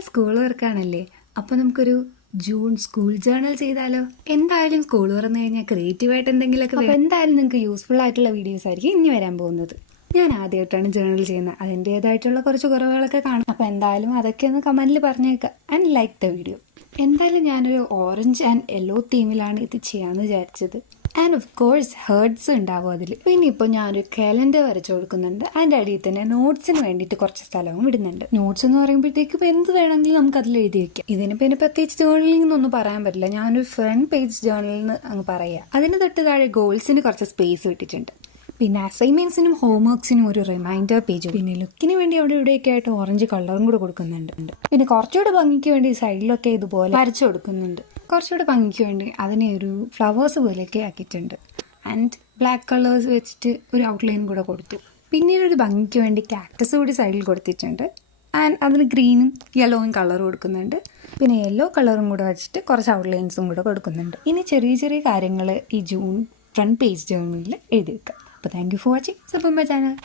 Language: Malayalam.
നാളെ സ്കൂൾ വർക്കാണല്ലേ, അപ്പോൾ നമുക്കൊരു ജൂൺ സ്കൂൾ ജേർണൽ ചെയ്താലോ? എന്തായാലും സ്കൂൾ തുറന്നു കഴിഞ്ഞാൽ ക്രിയേറ്റീവായിട്ട് എന്തെങ്കിലുമൊക്കെ. അപ്പോൾ എന്തായാലും നിങ്ങൾക്ക് യൂസ്ഫുൾ ആയിട്ടുള്ള വീഡിയോസ് ആയിരിക്കും ഇനി വരാൻ പോകുന്നത്. ഞാൻ ആദ്യമായിട്ടാണ് ജേർണൽ ചെയ്യുന്നത്, അതിൻ്റേതായിട്ടുള്ള കുറച്ച് കുറവുകളൊക്കെ കാണും. അപ്പോൾ എന്തായാലും അതൊക്കെ ഒന്ന് കമൻറ്റിൽ പറഞ്ഞേക്കാം. And like the video. എന്തായാലും ഞാനൊരു ഓറഞ്ച് ആൻഡ് യെല്ലോ തീമിലാണ് ഇത് ചെയ്യാമെന്ന് വിചാരിച്ചത്. ആൻഡ് ഓഫ് കോഴ്സ് ഹേർട്സ് ഉണ്ടാവും അതിൽ. പിന്നെ ഇപ്പോൾ ഞാനൊരു കാലണ്ടർ വരച്ചു കൊടുക്കുന്നുണ്ട്. അതിൻ്റെ അടിയിൽ തന്നെ നോട്ട്സിന് വേണ്ടിയിട്ട് കുറച്ച് സ്ഥലവും ഇടുന്നുണ്ട്. നോട്ട്സ് എന്ന് പറയുമ്പോഴത്തേക്ക് ഇപ്പോൾ എന്ത് വേണമെങ്കിലും നമുക്ക് അതിൽ എഴുതി വെക്കാം. ഇതിന് പിന്നെ പ്രത്യേകിച്ച് ജേർണലിംഗ് എന്നൊന്നും പറയാൻ പറ്റില്ല. ഞാനൊരു ഫ്രണ്ട് പേജ് ജേർണലിൽ നിന്ന് അങ്ങ് പറയാം. അതിന് തൊട്ട് താഴെ ഗോൾസിന് കുറച്ച് സ്പേസ് വിട്ടിട്ടുണ്ട്. പിന്നെ അസൈൻമെന്റ്സിനും ഹോംവർക്സിനും ഒരു റിമൈൻഡർ പേജും. പിന്നെ ലുക്കിന് വേണ്ടി അവിടെ ഇവിടെയൊക്കെ ആയിട്ട് ഓറഞ്ച് കളറും കൂടെ കൊടുക്കുന്നുണ്ട്. പിന്നെ കുറച്ചുകൂടെ ഭംഗിക്ക് വേണ്ടി സൈഡിലൊക്കെ ഇതുപോലെ വരച്ചു കൊടുക്കുന്നുണ്ട്. കുറച്ചുകൂടെ ഭംഗിക്ക് വേണ്ടി അതിനെ ഒരു ഫ്ലവേഴ്സ് പോലെയൊക്കെ ആക്കിയിട്ടുണ്ട്. ആൻഡ് ബ്ലാക്ക് കളേഴ്സ് വെച്ചിട്ട് ഒരു ഔട്ട്ലൈൻ കൂടെ കൊടുത്തു. പിന്നീട് ഒരു ഭംഗിക്ക് വേണ്ടി കാക്ടസ് കൂടി സൈഡിൽ കൊടുത്തിട്ടുണ്ട്. ആൻഡ് അതിന് ഗ്രീനും യെല്ലോയും കളർ കൊടുക്കുന്നുണ്ട്. പിന്നെ യെല്ലോ കളറും കൂടെ വെച്ചിട്ട് കുറച്ച് ഔട്ട്ലൈൻസും കൂടെ കൊടുക്കുന്നുണ്ട്. ഇനി ചെറിയ ചെറിയ കാര്യങ്ങൾ ഈ ജൂൺ ഫ്രണ്ട് പേജ് ജേർണലിൽ എഴുതി വെക്കാം. അപ്പോൾ thank you for watching. Support my channel.